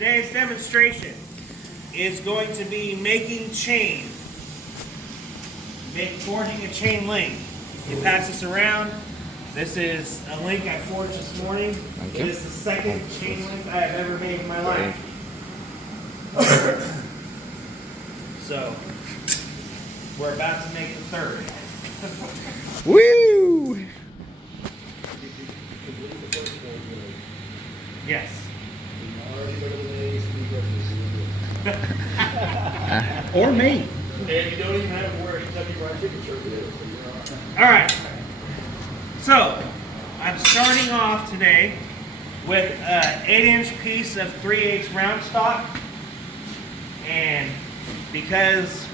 Today's demonstration is going to be making chain, forging a chain link. You pass this around. This is a link I forged this morning. It is the second chain link I have ever made in my life. So, we're about to make the third. Woo! Yes. Or me. And you don't even have to wear a Kentucky Fried Chicken shirt today. Alright. So, I'm starting off today with an 8-inch piece of 3/8 round stock. And because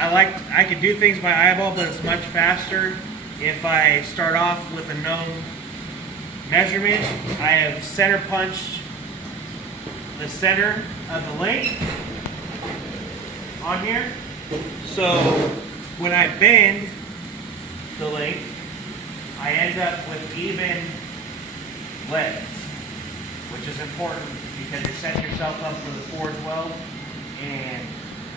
I could do things by eyeball, but it's much faster if I start off with a known measurement. I have center punched the center of the link on here. So when I bend the link, I end up with even legs, which is important because you're setting yourself up for the forge weld. And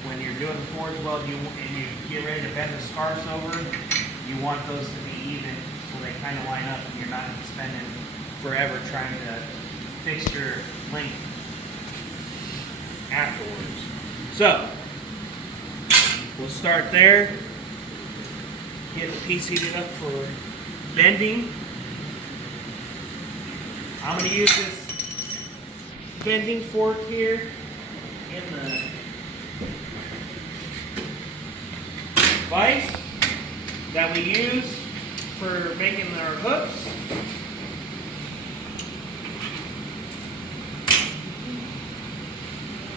when you're doing the forge weld, and you get ready to bend the scarves over, you want those to be even so they kind of line up and you're not spending forever trying to fix your link afterwards. So, we'll start there. Get the piece heated up for bending. I'm going to use this bending fork here in the vise that we use for making our hooks.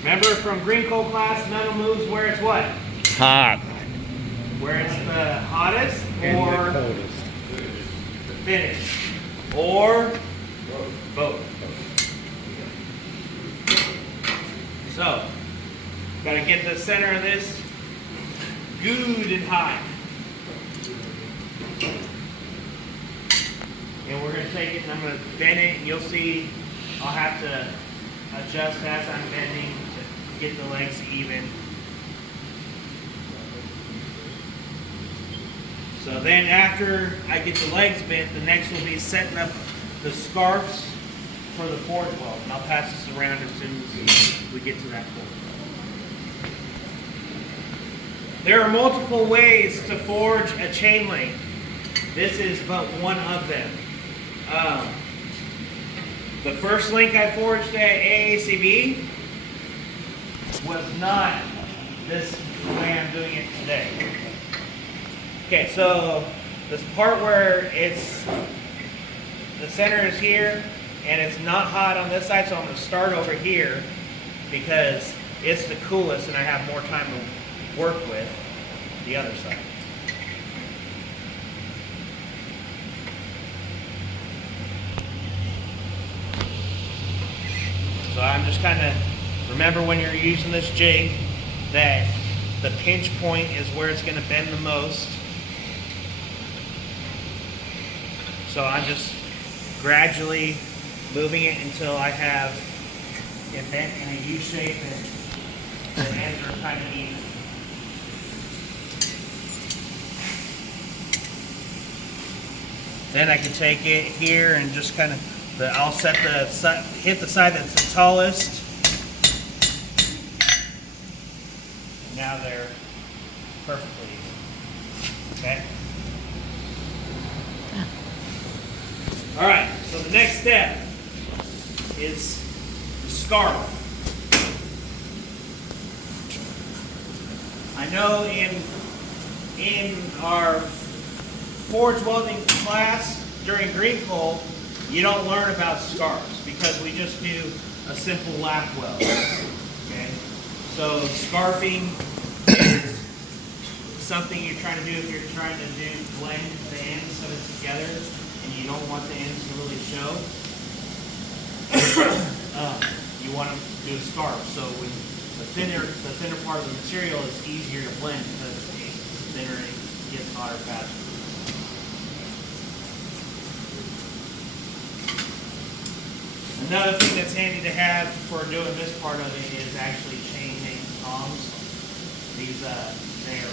Remember from green coal class, metal moves where it's what? Hot. Where it's the hottest or the thinnest, or both. So, gotta get the center of this good and high. And we're gonna take it and I'm gonna bend it, and you'll see I'll have to adjust as I'm bending to get the legs even. So then after I get the legs bent, the next will be setting up the scarves for the forge weld. And I'll pass this around as soon as we get to that point. There are multiple ways to forge a chain link. This is but one of them. The first link I forged at AACB was not this way I'm doing it today. Okay, so this part where the center is here and it's not hot on this side, so I'm going to start over here because it's the coolest and I have more time to work with the other side. So I'm just kind of, remember when you're using this jig that the pinch point is where it's going to bend the most. So I'm just gradually moving it until I have it bent in a U shape and the ends are kind of even. Then I can take it here and just kind of, I'll set hit the side that's the tallest. And now they're perfectly even. Okay? All right, so the next step is the scarf. I know in our forge welding class during green coal, you don't learn about scarves because we just do a simple lap weld. Okay, so scarfing is something you're trying to do if you're trying to blend the ends of it together, and you don't want the ends to really show. You want to do a scarf. So when the thinner part of the material is easier to blend because it's thinner and it gets hotter faster. Another thing that's handy to have for doing this part of it is actually chain link tongs. These, they're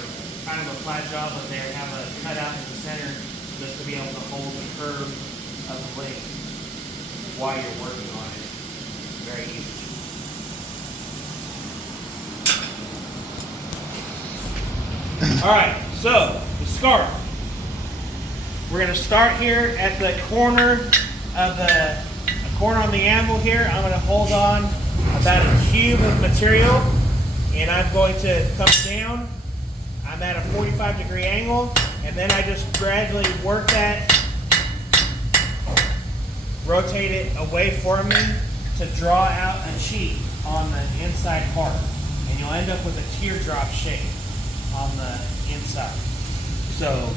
kind of a flat job, but they have a cutout in the center just to be able to hold the curve of the link while you're working on it. Very easy. All right, so the scarf. We're going to start here at the corner of the on the anvil here. I'm going to hold on about a cube of material, and I'm going to come down. I'm at a 45-degree angle, and then I just gradually work that, rotate it away from me to draw out a cheek on the inside part, and you'll end up with a teardrop shape on the inside. So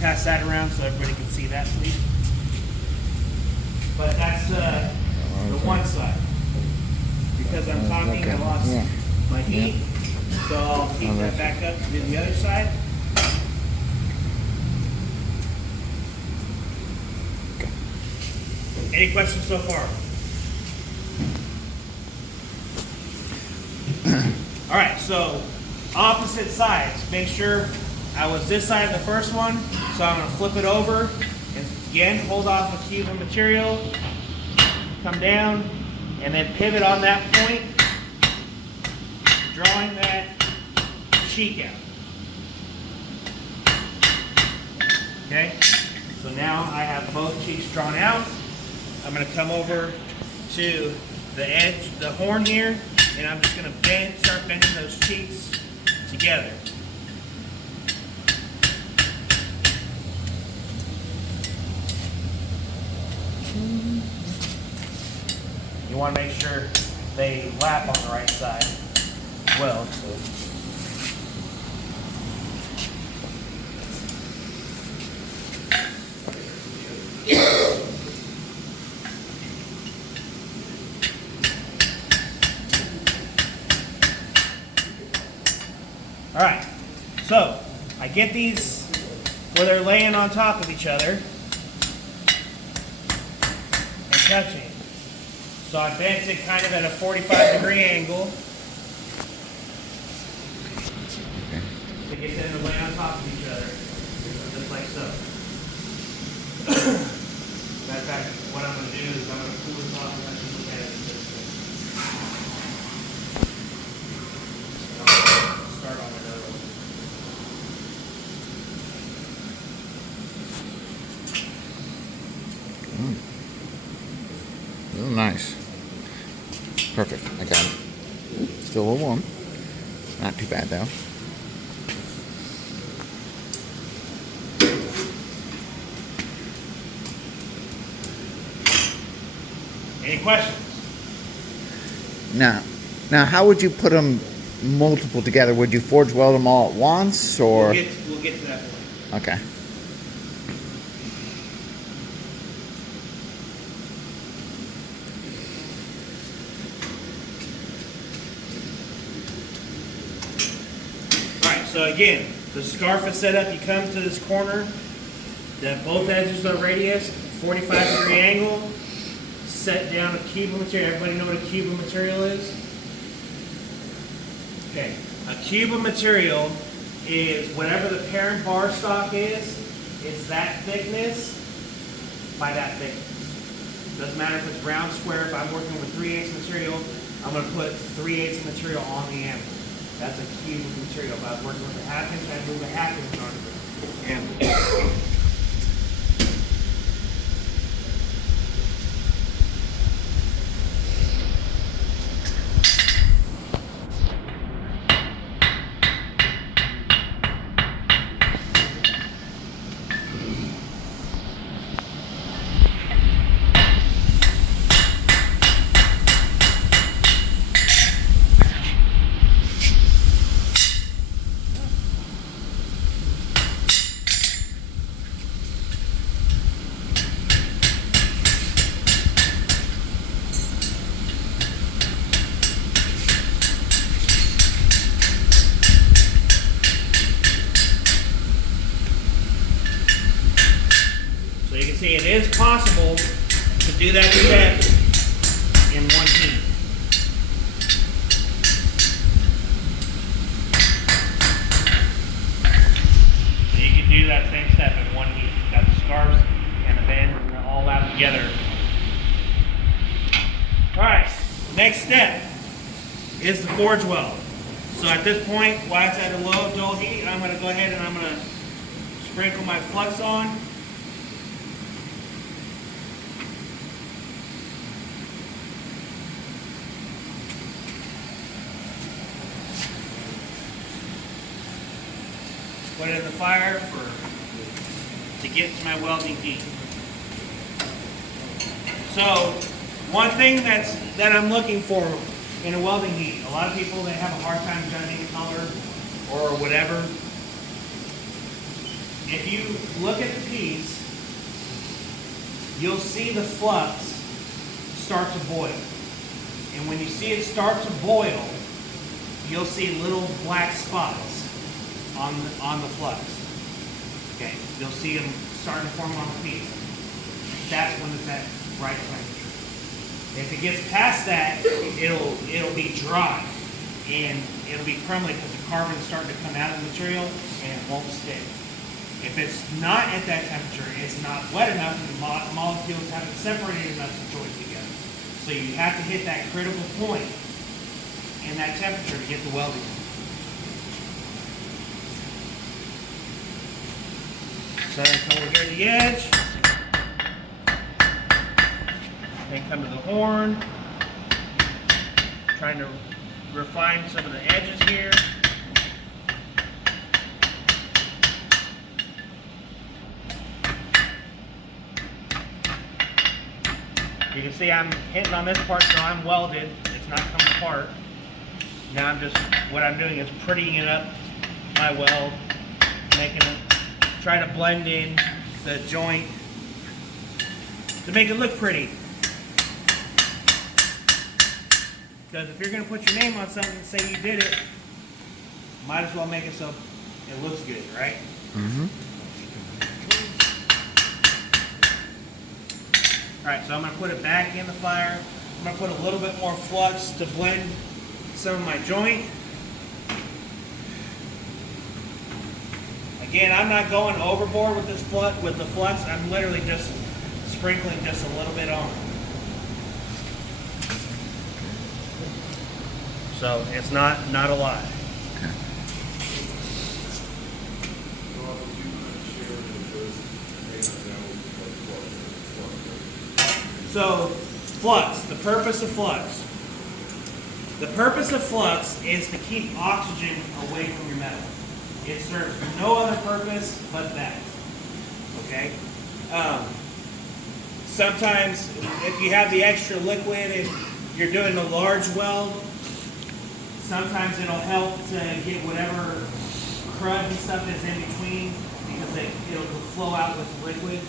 pass that around so everybody can see that, please. But that's the one side. Because I'm talking, I lost my heat, so I'll heat that back up to do the other side. Any questions so far? All right, so opposite sides. Make sure I was this side of the first one, so I'm going to flip it over and again hold off a cube of material, come down, and then pivot on that point, drawing that cheek out. Okay, so now I have both cheeks drawn out. I'm going to come over to the edge, the horn here, and I'm just going to start bending those cheeks together. You want to make sure they lap on the right side well. All right, so I get these where they're laying on top of each other and touching. So I bent it kind of at a 45-degree angle to get them to lay on top of each other, just like so. Matter of fact, what I'm going to do is I'm going to pull this off and let you look at it this way. Start on another one. Real nice. Perfect. I got it. Still a little warm. Not too bad though. Any questions? Now, how would you put them multiple together? Would you forge weld them all at once, or? We'll get to that point. Okay. So again, the scarf is set up, you come to this corner, both edges of the radius, 45-degree angle, set down a cube of material. Everybody know what a cube of material is? Okay, a cube of material is whatever the parent bar stock is, it's that thickness by that thickness. Doesn't matter if it's round, square. If I'm working with 3/8 material, I'm going to put 3/8 material on the anvil. That's a cube of material. If I was working with a 1/2 inch, I'd move a 1/2 inch onto the anvil. See, it is possible to do that step together. All right, next step is the forge weld. So at this point, while it's at a low dull heat, I'm going to go ahead and I'm going to sprinkle my flux on. Put it in the fire to get to my welding heat. So one thing that I'm looking for in a welding heat, a lot of people, they have a hard time judging color or whatever. If you look at the piece, you'll see the flux start to boil. And when you see it start to boil, you'll see little black spots on the flux. Okay, you'll see them starting to form on the piece. That's when it's at right temperature. If it gets past that, it'll be dry and it'll be crumbly because the carbon is starting to come out of the material and it won't stick. If it's not at that temperature, it's not wet enough and the molecules haven't separated enough to join together. So you have to hit that critical point in that temperature to get the welding. So then come over here to the edge. Then come to the horn. Trying to refine some of the edges here. You can see I'm hitting on this part so I'm welded. It's not coming apart. Now what I'm doing is prettying it up, my weld, making it, trying to blend in the joint to make it look pretty. Because if you're going to put your name on something and say you did it, might as well make it so it looks good, right? Mm-hmm. Alright, so I'm going to put it back in the fire. I'm going to put a little bit more flux to blend some of my joint. Again, I'm not going overboard with this with the flux. I'm literally just sprinkling just a little bit on. So it's not a lot. Okay. So flux, the purpose of flux. The purpose of flux is to keep oxygen away from your metal. It serves no other purpose but that. Okay? Sometimes if you have the extra liquid and you're doing a large weld, sometimes it'll help to get whatever crud and stuff is in between because it'll flow out with liquid.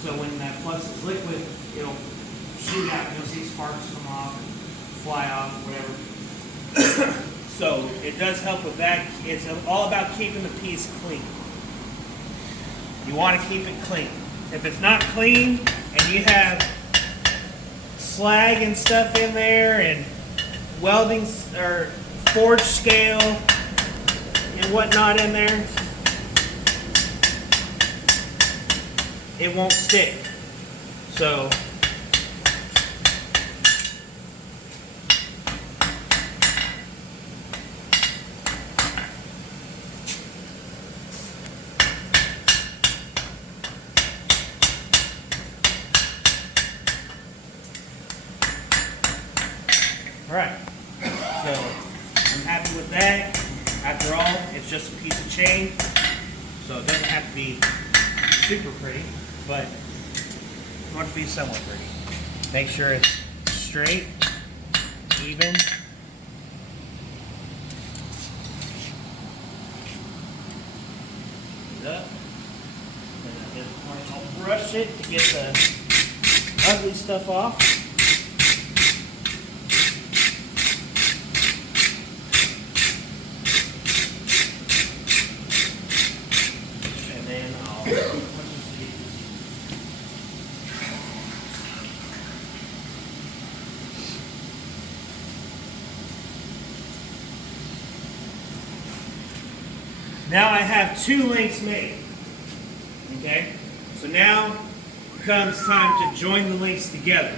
So when that flux is liquid, it'll shoot out and you'll see sparks come off, fly off, whatever. So it does help with that. It's all about keeping the piece clean. You want to keep it clean. If it's not clean and you have slag and stuff in there and welding or forge scale and whatnot in there, it won't stick. So alright, so I'm happy with that. After all, it's just a piece of chain, so it doesn't have to be super pretty, but you want it to be somewhat pretty. Make sure it's straight, even. It up. And at this point, I'll brush it to get the ugly stuff off. Now I have two links made. Okay? So now comes time to join the links together.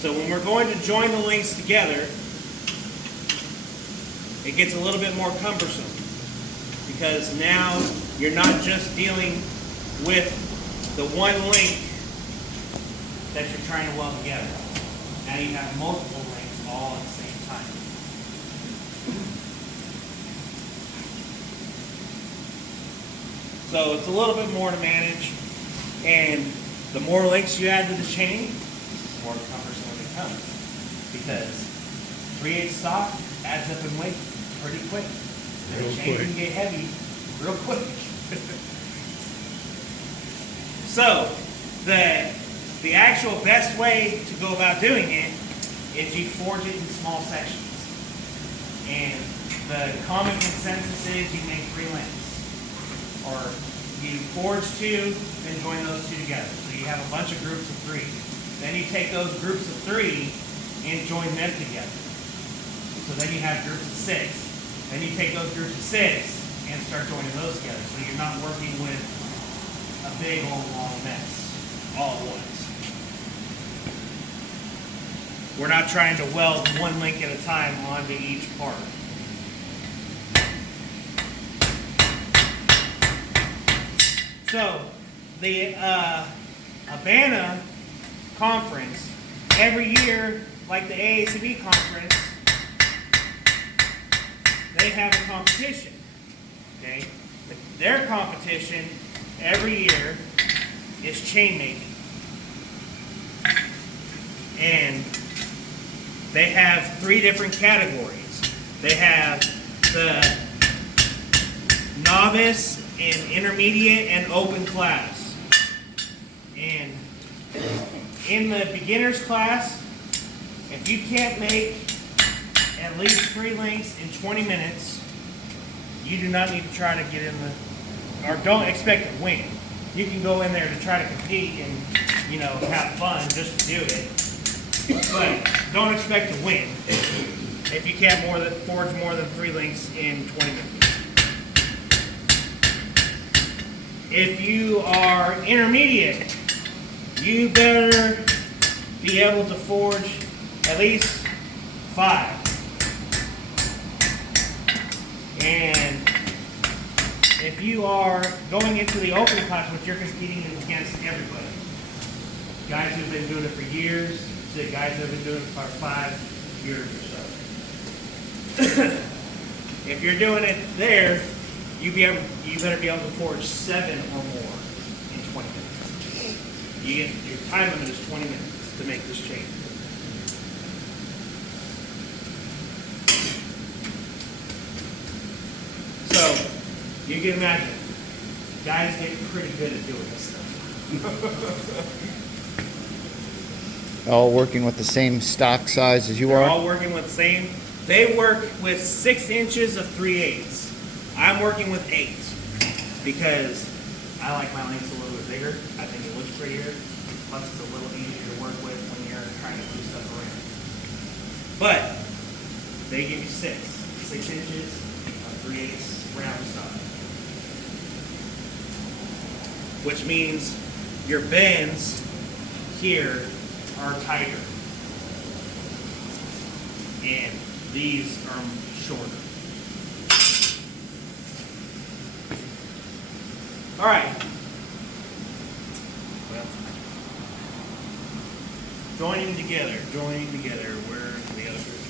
So when we're going to join the links together, it gets a little bit more cumbersome because now you're not just dealing with the one link that you're trying to weld together. Now you have multiple links all at the same time. So it's a little bit more to manage, and the more links you add to the chain, the more cumbersome it becomes. Because 3/8 stock adds up in weight pretty quick. The chain can get heavy real quick. So the actual best way to go about doing it is you forge it in small sections. And the common consensus is you make 3 links. Or you forge 2, then join those 2 together. So you have a bunch of groups of 3. Then you take those groups of 3 and join them together. So then you have groups of 6. Then you take those groups of 6 and start joining those together. So you're not working with a big old long mess all at once. We're not trying to weld one link at a time onto each part. So the Abana conference, every year, like the AACB conference, they have a competition. Okay? Their competition every year is chain making. And they have 3 different categories. They have the novice and intermediate and open class. And in the beginners class, if you can't make at least 3 links in 20 minutes, you do not need to try to get in the, or don't expect to win. You can go in there to try to compete and, you know, have fun just to do it. But don't expect to win if you can't forge more than 3 links in 20 minutes. If you are intermediate, you better be able to forge at least 5. And if you are going into the open class, which you're competing against everybody, guys who've been doing it for years, the guys that have been doing it for 5 years or so. If you're doing it there, you better be able to forge 7 or more in 20 minutes. Your time limit is 20 minutes to make this chain. So you can imagine, guys get pretty good at doing this stuff. All working with the same stock size as you They're are? all working with the same. They work with 6 inches of 3/8. I'm working with 8 because I like my lengths a little bit bigger. I think it looks prettier. Plus, it's a little easier to work with when you're trying to move stuff around. But they give you 6 inches of 3/8 round stock, which means your bends here are tighter, and these are shorter. All right. Well, joining together. Where the other group?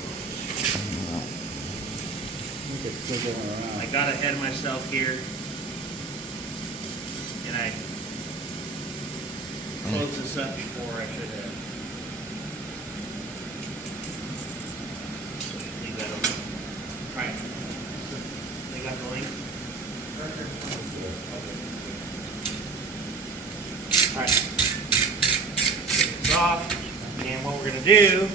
I got ahead of myself here, and I closed this up before I should have. So leave that open. All right. So they got the link. All right. Take this off, and what we're going to do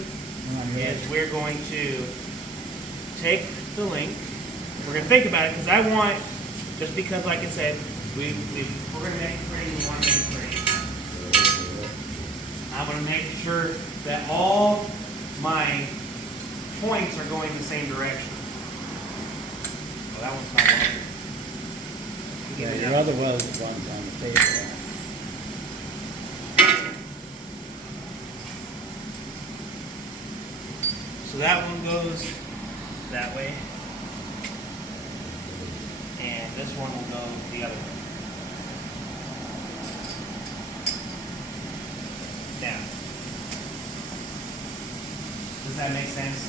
is we're going to take the link. We're going to think about it because I want, just because, like I said, we're going to make it pretty, we want to make it pretty. I'm going to make sure that all my points are going the same direction. Well, that one's not working. Yeah, your other one's on the table. So that one goes that way. And this one will go the other way. Now, does that make sense?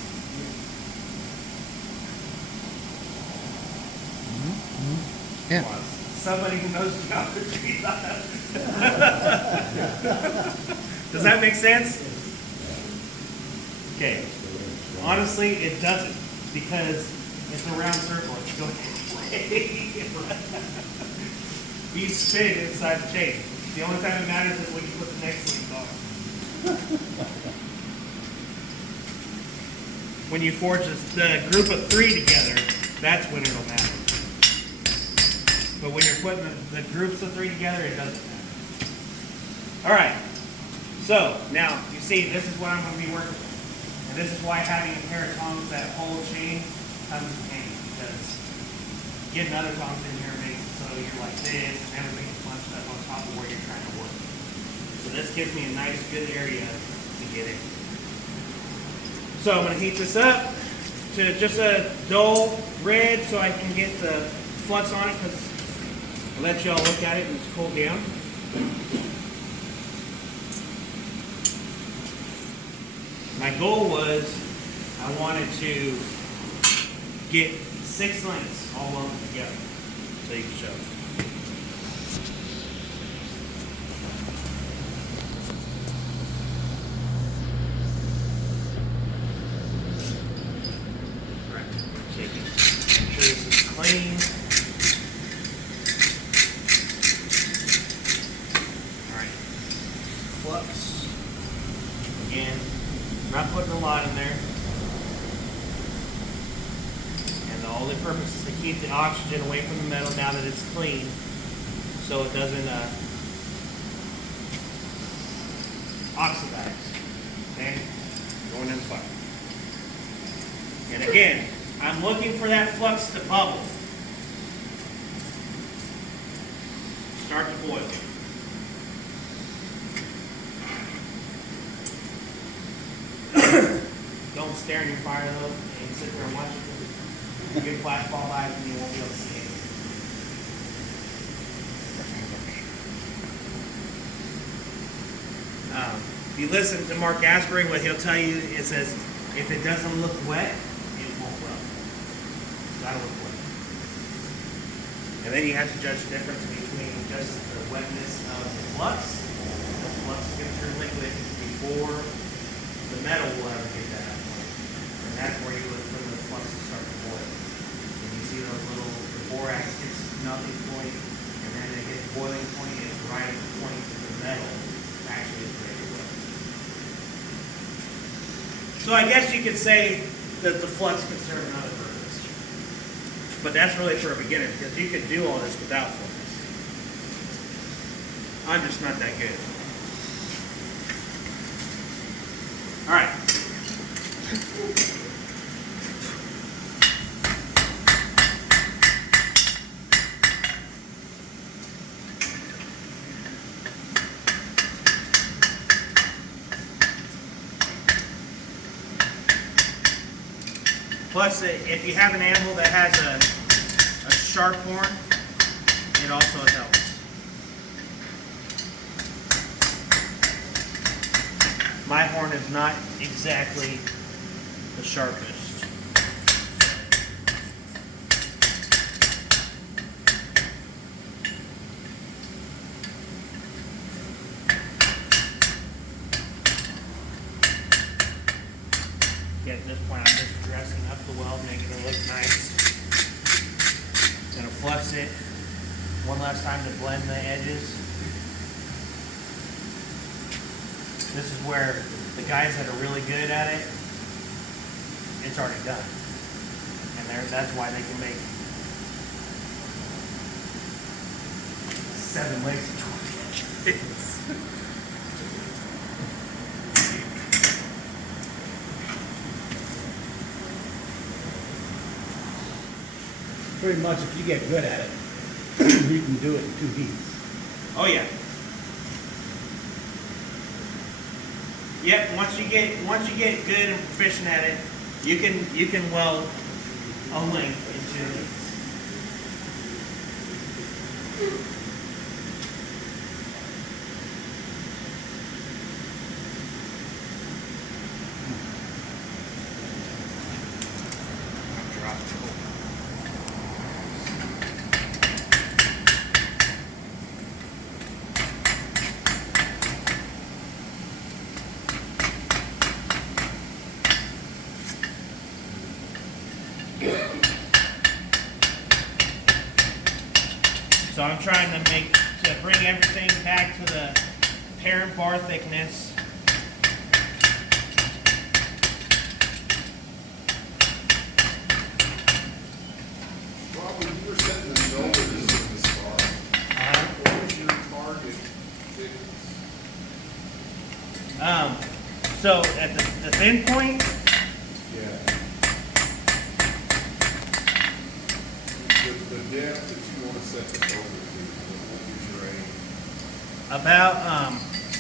Yeah. Come on, somebody who knows geometry. Does that make sense? Okay. Honestly, it doesn't, because it's a round circle. It's going each spin inside the chain. The only time it matters is when you put the next link on. When you forge the group of 3 together, that's when it'll matter. But when you're putting the groups of 3 together, it doesn't matter. All right. So now you see, this is what I'm going to be working with. And this is why having a pair of tongs that whole chain comes in handy, because getting other tongs in here makes it so you're like this and everything is bunched up on top of where you're trying to work. So this gives me a nice, good area to get in. So I'm going to heat this up to just a dull red so I can get the flux on it, because I'll let y'all look at it and it's cooled down. My goal was I wanted to get 6 links all lumped together so you can show. All right, so you can make sure this is clean. All right, flux again. I'm not putting a lot in there. And the only purpose is to keep the oxygen away from the metal now that it's clean, so it doesn't oxidize. Okay? Going in the fire. And again, I'm looking for that flux to bubble. Start to boil. Don't stare in your fire though, and sit there and watch it. You get flashball eyes and you won't be able to see it. If you listen to Mark Asbury, what he'll tell you is says, if it doesn't look wet, it won't weld. It's gotta look wet. And then you have to judge the difference between just the wetness of the flux. The flux is gonna turn liquid before the metal will ever get that out. And that's where you look for the flux to start to boil. And you see those little, the borax hits melting point, and then it gets boiling point, and it's right at the point that the metal actually is ready to weld. So I guess you could say that the flux can serve another purpose. But that's really for a beginner, because you could do all this without flux. I'm just not that good. All right. Plus, if you have an animal that has a sharp horn, it also helps. My horn is not exactly the sharpest. Again, at this point, I'm just dressing up the weld, making it look nice. Gonna flux it one last time to blend the edges. This is where the guys that are really good at it, it's already done. And that's why they can make 7 legs of 20 inches. Pretty much, if you get good at it, you can do it in 2 heats. Oh yeah. Yep. Once you get good and proficient at it, you can weld a length in 2 heats. So I'm trying to bring everything back to the parent bar thickness. Robert, you were setting the shoulders in this car. What was your target thickness? So at the thin point, Yeah. The depth that you want to set the shoulders to, what was your aim? about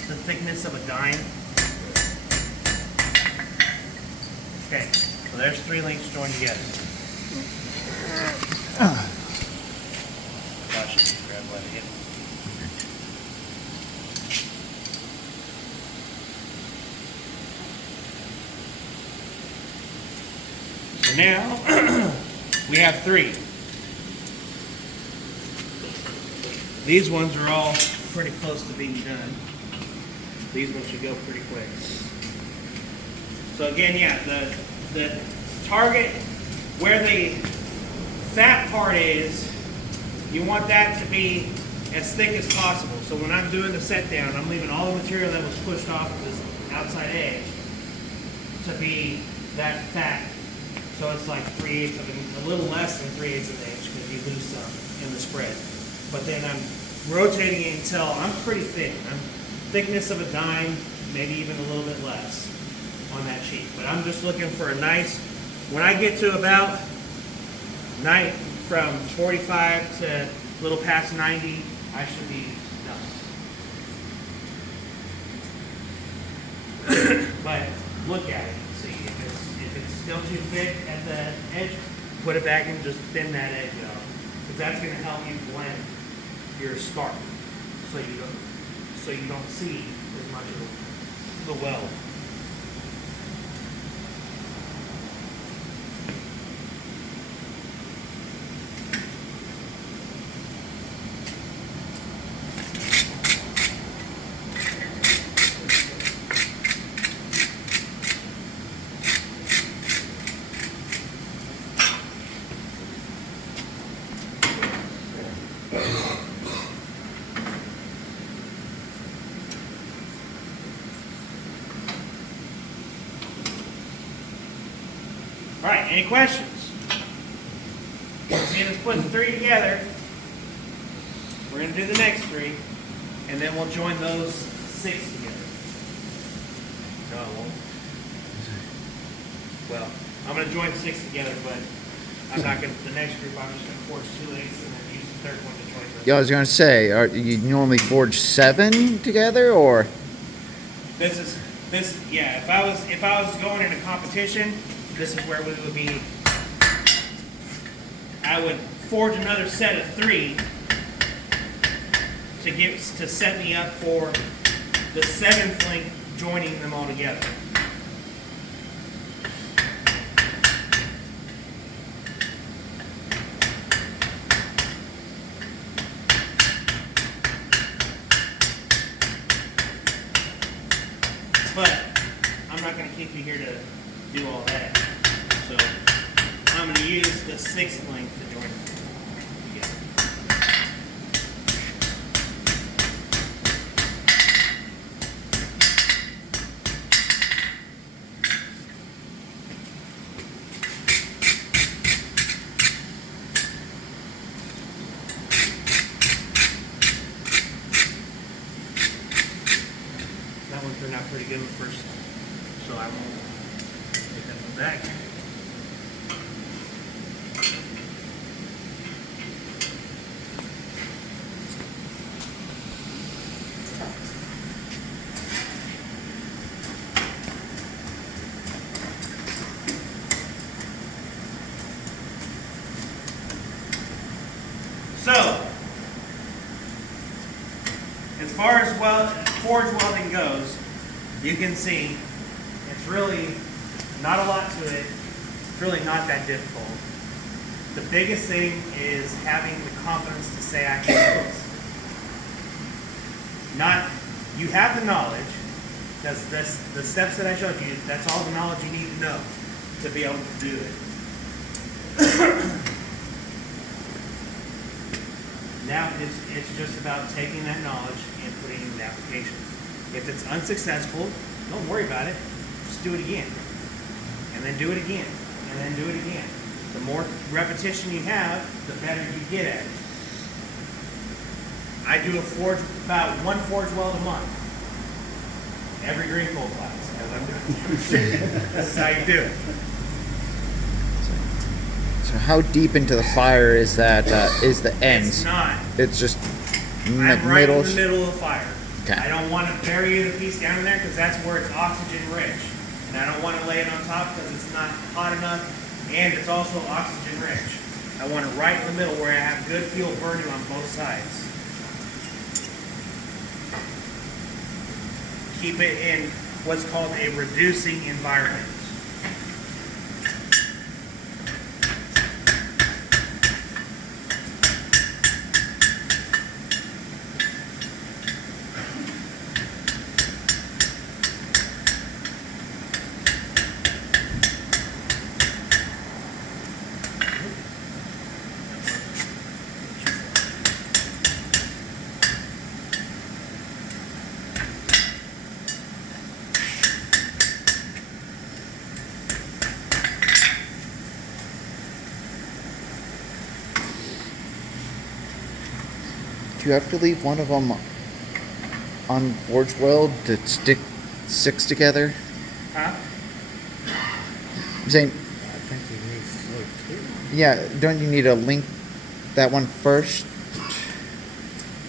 the thickness of a dime. Okay, so there's 3 links joined together. Gosh, I should grab one again. So now we have 3. These ones are all pretty close to being done. These ones should go pretty quick. So again, yeah, the target where the fat part is, you want that to be as thick as possible. So when I'm doing the set down, I'm leaving all the material that was pushed off of this outside edge to be that fat. So it's like 3/8 of a little less than 3/8 of an inch because you lose some in the spread. But then I'm rotating it until I'm pretty thin. I'm thickness of a dime, maybe even a little bit less on that sheet. But I'm just looking for a nice, when I get to about from 45 to a little past 90, I should be done. But look at it. See, if it's still too thick at the edge, put it back and just thin that edge out. Because that's going to help you blend your scarf, so you don't see as much of the weld. All right, any questions? See, let's put the 3 together. We're going to do the next 3, and then we'll join those 6 together. No, I won't. Well, I'm going to join 6 together, but I'm not going to, the next group, I'm just going to forge 2 links and then use the 3rd one to join those. Yeah, I was gonna say, you normally forge 7 together, or? This, yeah, if I was going in a competition, this is where we would be. I would forge another set of 3 to set me up for the 7th link, joining them all together. But I'm not going to keep you here to do all that. So I'm going to use the 6th link to join them together. that one turned out pretty good at first, so I won't take that one back. So, as far as forge welding goes, you can see it's really not a lot to it. It's really not that difficult. The biggest thing is having the confidence to say I can do this. You have the knowledge, because the steps that I showed you, that's all the knowledge you need to know to be able to do it. Now it's just about taking that knowledge and putting it in application. If it's unsuccessful, don't worry about it. Just do it again. And then do it again. And then do it again. The more repetition you have, the better you get at it. I do about one forge weld a month. Every green pole class, as I'm doing. That's how you do it. So how deep into the fire is that? Is the ends? It's not. It's just I'm right in middle. the middle of the fire. Okay. I don't want to bury the piece down in there because that's where it's oxygen rich. And I don't want to lay it on top because it's not hot enough and it's also oxygen rich. I want it right in the middle where I have good fuel burning on both sides. Keep it in what's called a reducing environment. Do you have to leave one of them on forge weld to stick six together? Huh? I'm saying, I think he needs to too. yeah, don't you need to link that one first?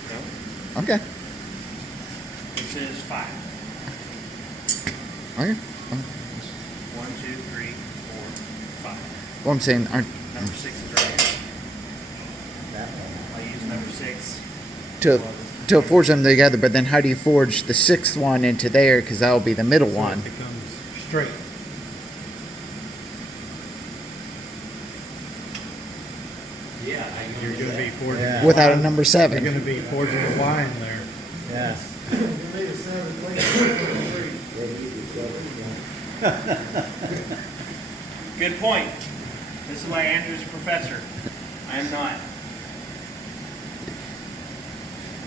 No. Okay. This is 5. Okay. 1, 2, 3, 4, 5. Well, I'm saying, aren't Number 6 is right here. I use number 6. to forge them together, but then how do you forge the sixth one into there? Because that'll be the middle So one. it becomes straight. Yeah, You're gonna be forging. Without a number You're 7. gonna be forging a line there. Yes. Good point. This is why Andrew's a professor. I am not.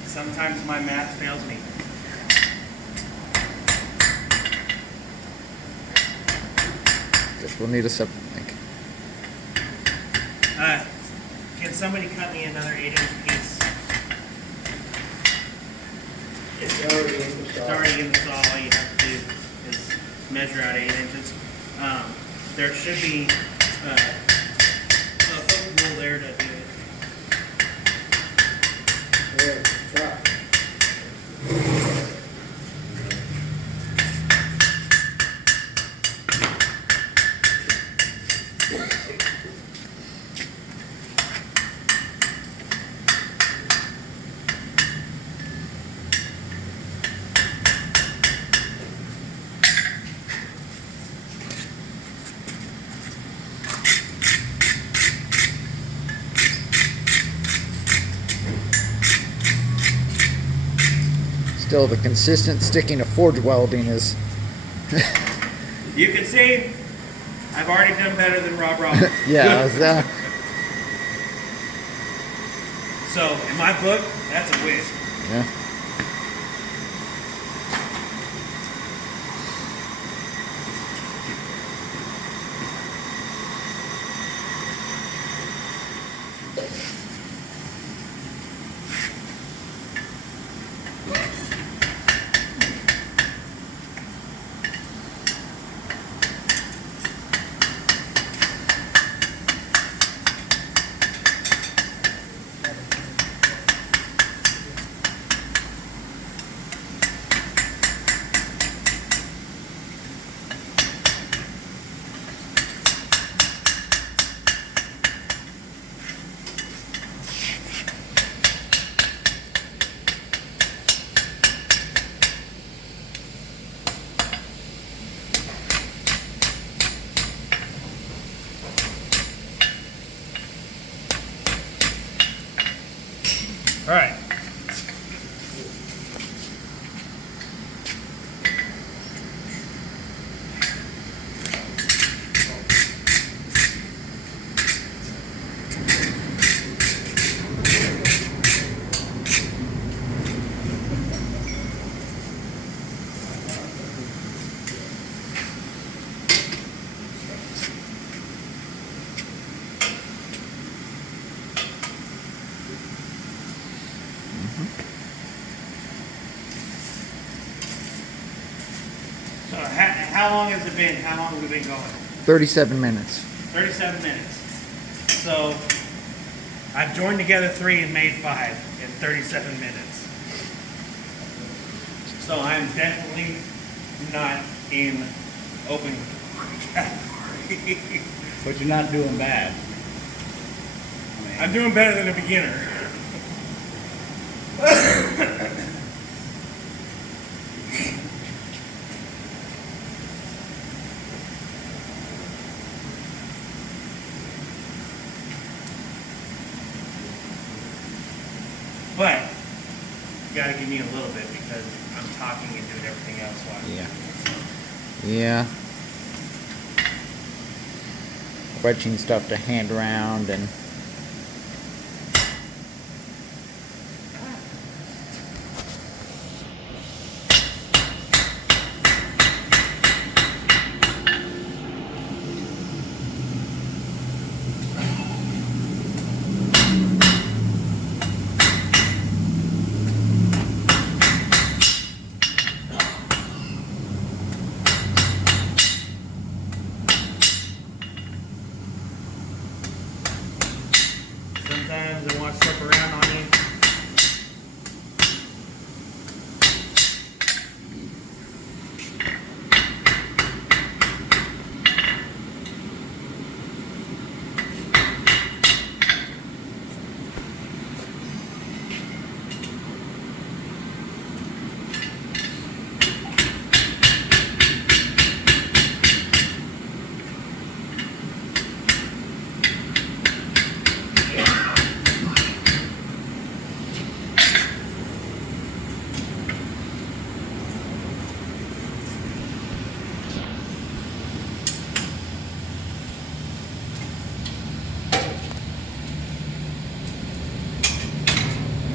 Sometimes my math fails me. Guess we'll need a separate link. Can somebody cut me another 8-inch piece? It's already in the It's shop. already in the saw. All you have to do is measure out 8 inches. There should be a hook rule there to do it. Yeah, try. Still, the consistent sticking to forge welding is. You can see I've already done better than Rob Roberts. Yeah. So in my book, that's a win. Yeah. So how long has it been? How long have we been going? 37 minutes. 37 minutes. So I've joined together 3 and made 5 in 37 minutes. So I'm definitely not in open category. But you're not doing bad. I'm doing better than a beginner. But you gotta give me a little bit because I'm talking and doing everything else while I'm Yeah. doing it. Yeah. Wedging stuff to hand around and Sometimes they want to slip around on you.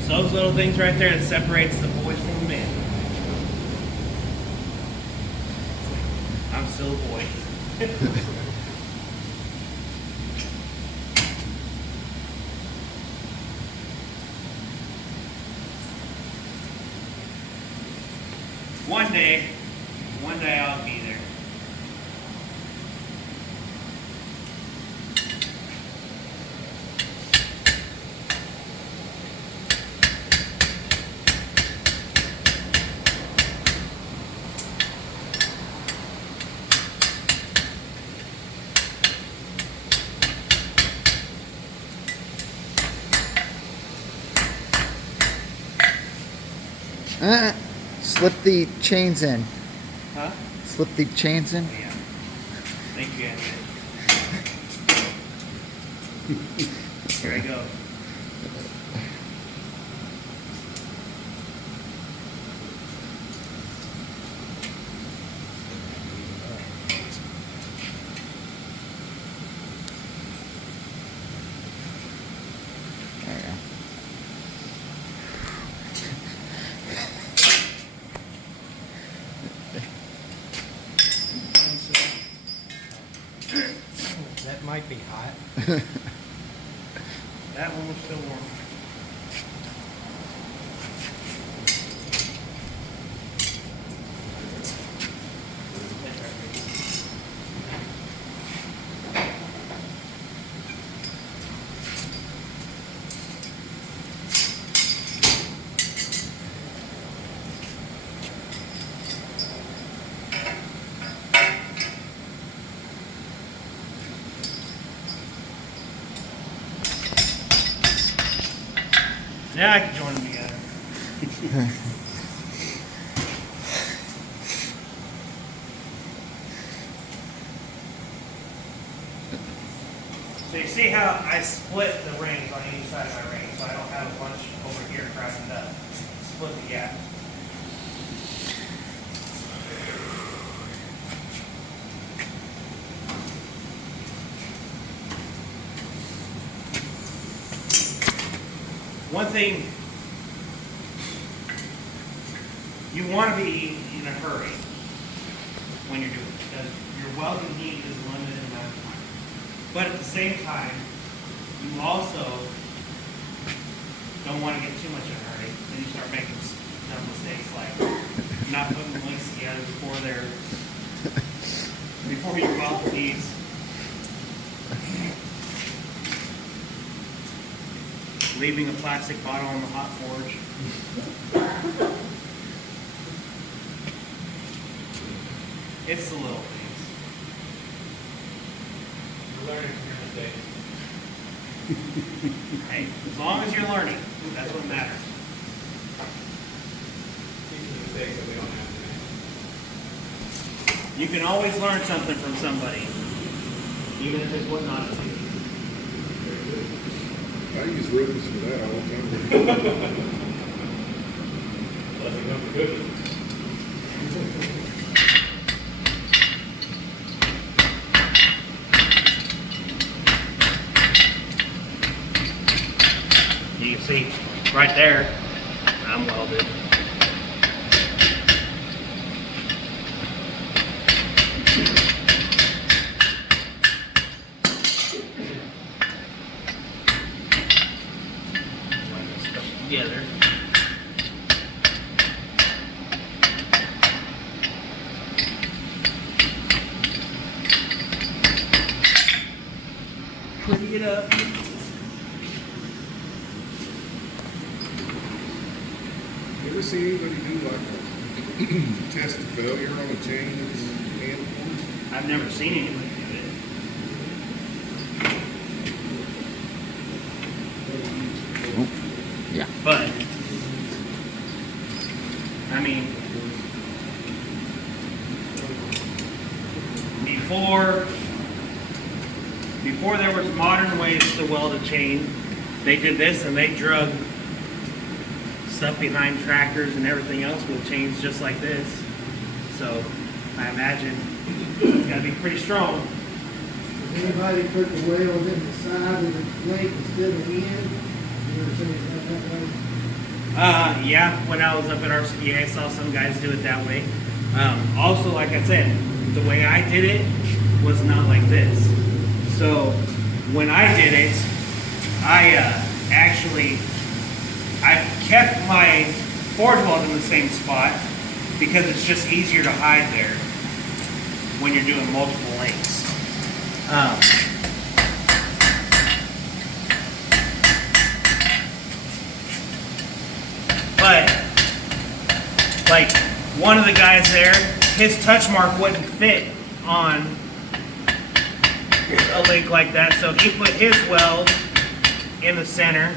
So those little things right there that separates the boys from the men. I'm still a boy. One day I'll be there. slip the chains in. Huh? Slip the chains in. Yeah. Thank you, Anthony. Here I go. There we go. That might be hot. That one was still warm. Yeah, I can join them together. So you see how I split the rings on each side of my ring, so I don't have a bunch over here crowded up. Split the gap. One thing, you want to be in a hurry when you're doing it, because your welding heat is a limited amount of time. But at the same time, you also don't want to get too much in a hurry. Then you start making dumb mistakes like not putting the links together before they're before you weld these. Leaving a plastic bottle in the hot forge. It's the little things. We're learning from your mistakes. Hey, as long as you're learning, that's what matters. These are the mistakes that we don't have to make. You can always learn something from somebody, even if it's what not to do. I use Rufus for that all the time. Unless it comes to cooking. You can see right there, I'm welded. Together. Putting it up. You ever see anybody do like a test of failure on a chain that's hand formed? I've never seen anybody do it. Yeah. But, I mean, before there was modern ways to weld a chain, they did this and they drug stuff behind tractors and everything else with chains just like this. So, I imagine it's gotta be pretty strong. Does anybody put the weld in the side of the lake instead of the end? You ever seen it done that way? Yeah, when I was up at RCA, I saw some guys do it that way. Also, like I said, the way I did it was not like this. So, when I did it, I kept my forge weld in the same spot because it's just easier to hide there when you're doing multiple lengths. But, like, one of the guys there, his touch mark wouldn't fit on a link like that, so he put his weld in the center.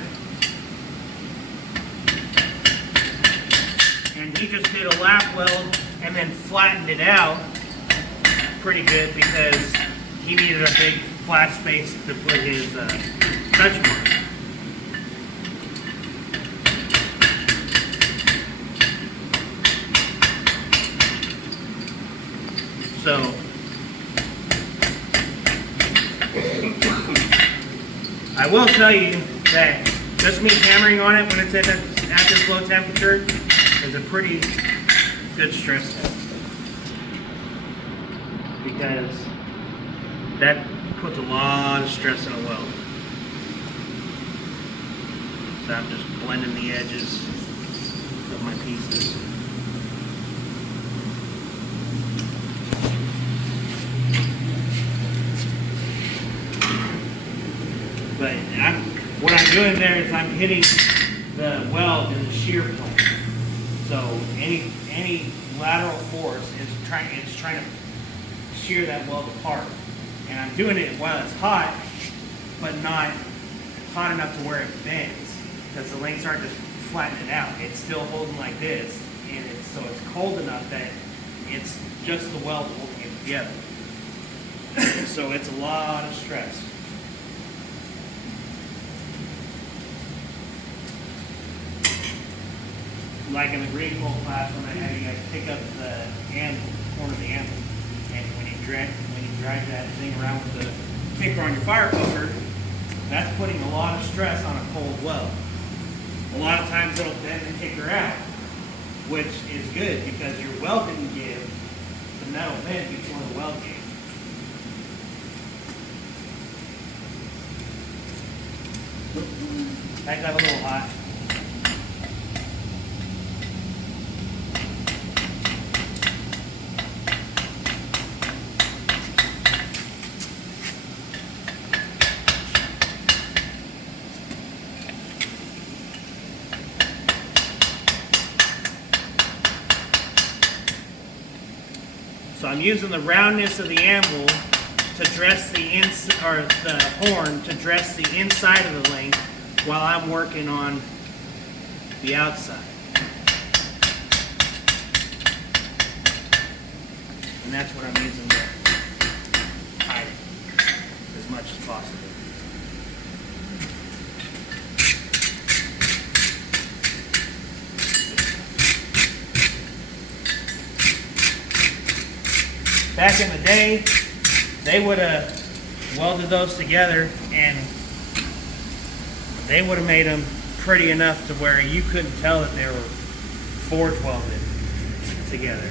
And he just did a lap weld and then flattened it out pretty good because he needed a big flat space to put his touch mark. So, I will tell you that just me hammering on it when it's at this low temperature is a pretty good stress test. Because that puts a lot of stress in a weld. So I'm just blending the edges of my pieces. But what I'm doing there is I'm hitting the weld in the shear plane. So any lateral force is trying to shear that weld apart. And I'm doing it while it's hot, but not hot enough to where it bends, because the links aren't just flattening it out. It's still holding like this, and it's cold enough that it's just the weld holding it together. So it's a lot of stress. Like in the green pole class, when I had you guys pick up the corner of the anvil, and when you drag that thing around with the kicker on your fire poker, that's putting a lot of stress on a cold weld. A lot of times it'll bend the kicker out, which is good because your weld didn't give the metal bent before the weld gave. That got a little hot. So I'm using the roundness of the anvil to dress the or the horn to dress the inside of the link while I'm working on the outside. And that's what I'm using to hide it as much as possible. Back in the day, they would have welded those together and they would have made them pretty enough to where you couldn't tell that they were forge welded together.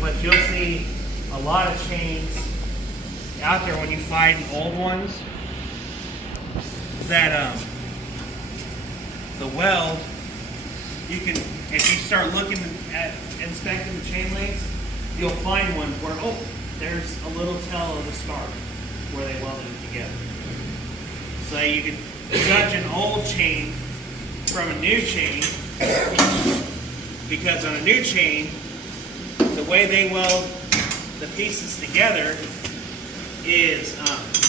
But you'll see a lot of chains out there when you find old ones that the weld, you can, if you start looking at inspecting the chain links, you'll find ones where, oh, there's a little tell of the scar where they welded it together. So you can judge an old chain from a new chain, because on a new chain, the way they weld the pieces together is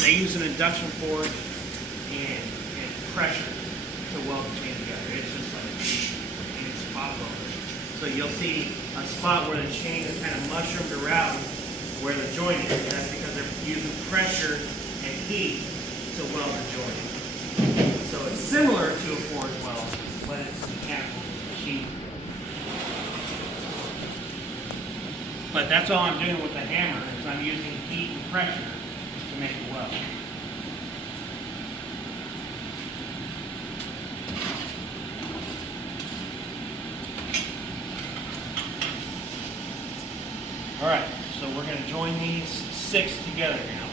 they use an induction forge and pressure to weld the chain together. It's just like it's spot welded. So you'll see a spot where the chain is kind of mushroomed around where the joint is. That's because they're using pressure and heat to weld the joint. So it's similar to a forge weld, but it's a mechanical machine. But that's all I'm doing with the hammer, is I'm using heat and pressure to make it weld. All right, so we're going to join these 6 together now.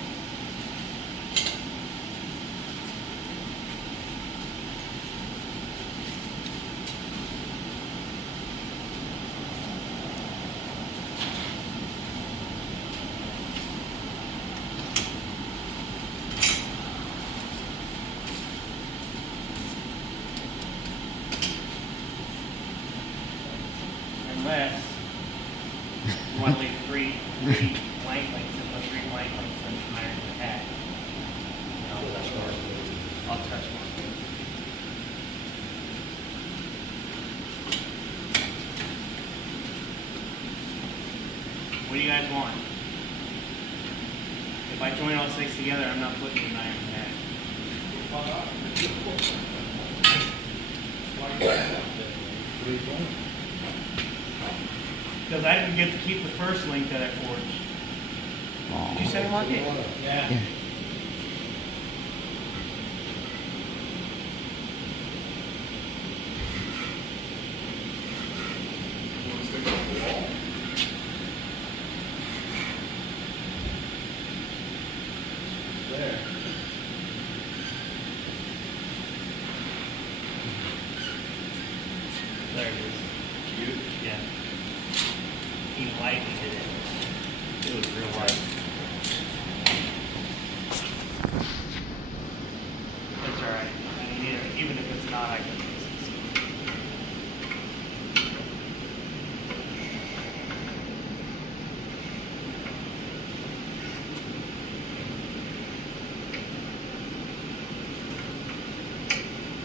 Unless you want to leave three blank links and put 3 blank links and iron the hat. I'll touch one. What do you guys want? If I join all 6 together, I'm not putting an iron in the hat. Because I didn't get to keep the first link that I forged. Did you set him on it? Yeah. Yeah. You want to stick it on the wall? There. There it is. Yeah. He lightly did it. It was real light. That's alright. I mean, even if it's not, I can use it.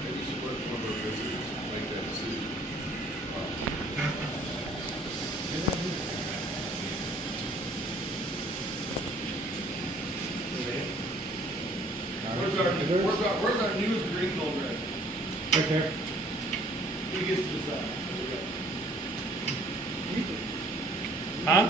Maybe you should let one of our visitors make that decision. Where's our newest green gold red? Right there. Who gets to decide? Huh?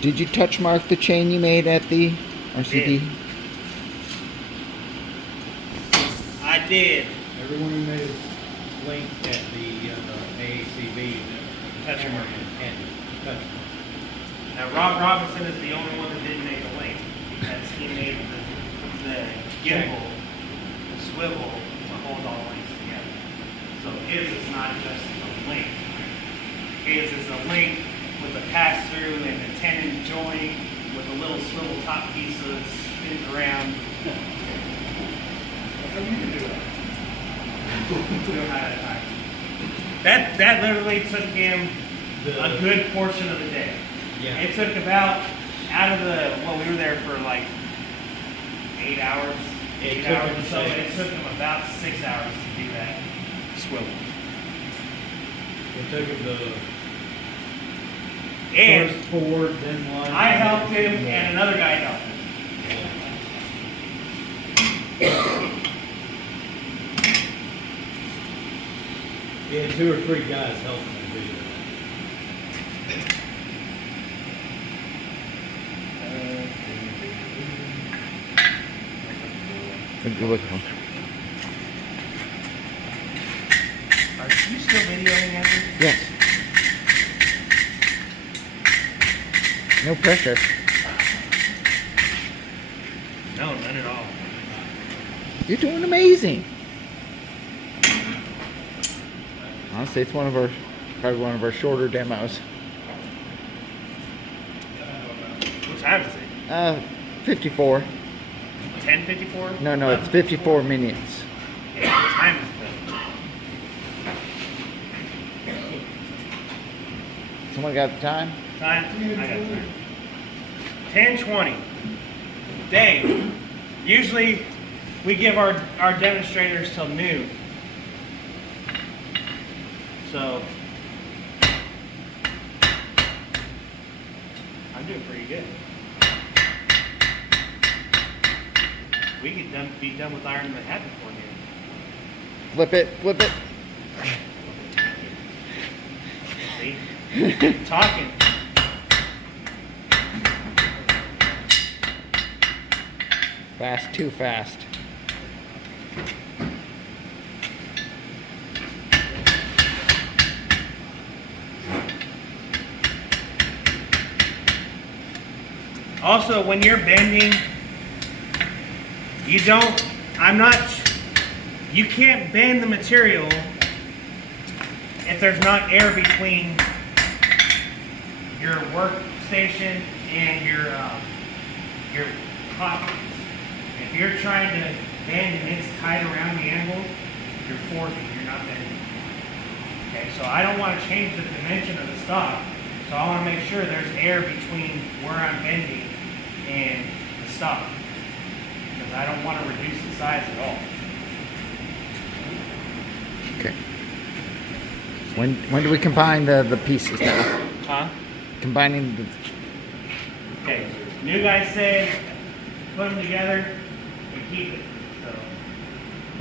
Did you touch mark the chain you made at the RCD? I did. Everyone who made a link at the AACB, Touch mark. and touch mark. Now, Rob Robinson is the only one that didn't make a link because he made the gimbal, the swivel to hold all links together. So his is not just a link. is a link with a pass-through and a tenon joint with a little swivel top piece that spins around. How you can do that? That literally took him a good portion of the day. Yeah. It took about, out of the, well, we were there for like 8 hours. It 8 took hours him or so. It 6. took him about 6 hours to do that swivel. It took him the And first forward, then one. I helped him and another guy helped him. He had 2 or 3 guys helping him do What are you looking for? Are you still videoing, Andrew? Yes. No pressure. No, none at all. You're doing amazing. Honestly, it's probably one of our shorter demos. What time is it? 54. 10:54? No, it's 54 minutes. Yeah, what time is it? Someone got the time? Time? I got time. 10:20. Dang. Usually we give our demonstrators till noon. So I'm doing pretty good. We could be done with Iron Manhattan before noon. Flip it. See? Talking. Fast, too fast. Also, when you're bending, you can't bend the material if there's not air between your workstation and your hot piece. If you're trying to bend and it's tight around the anvil, you're forcing, you're not bending. Okay, so I don't want to change the dimension of the stock, so I want to make sure there's air between where I'm bending and the stock, because I don't want to reduce the size at all. Okay. When do we combine the pieces now? Huh? Combining the... Okay, new guys say put them together and keep it. So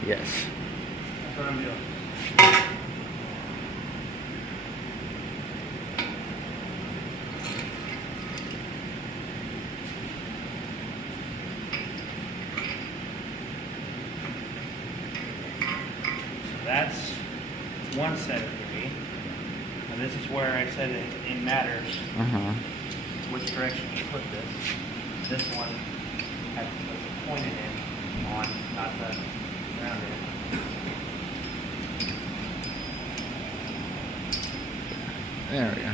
Yes. that's what I'm doing. So that's one set of 3. And this is where I said it matters Uh-huh. which direction you put this. This one has the pointed end on, not the round end. There we go.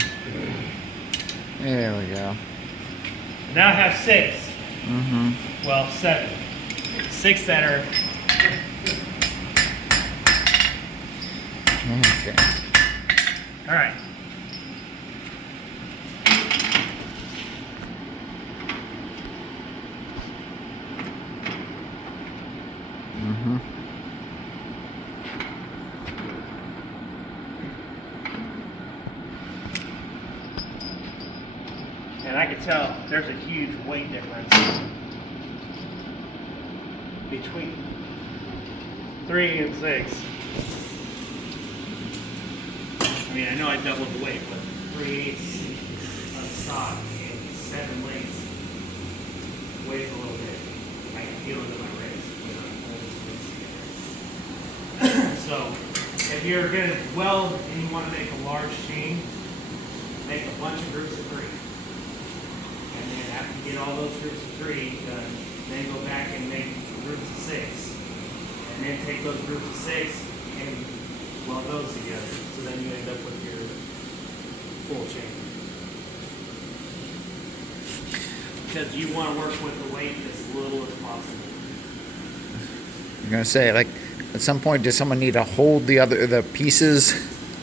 There we go. Now I have 6. Mm-hmm. Well, 7. 6 that are. Okay. All right. Mm-hmm. And I can tell there's a huge weight difference between 3 and 6. I mean, I know I doubled the weight, but 3/8 of stock and 7 weights weighs a little bit. I can feel it in my wrist when I'm holding the weights together. So, if you're going to weld and you want to make a large chain, make a bunch of groups of 3. And then after you get all those groups of 3 done, then go back and make groups of 6. And then take those groups of 6 and weld those together. So then you end up with your full chain. Because you want to work with the weight as little as possible. I'm gonna say, like, at some point, does someone need to hold the pieces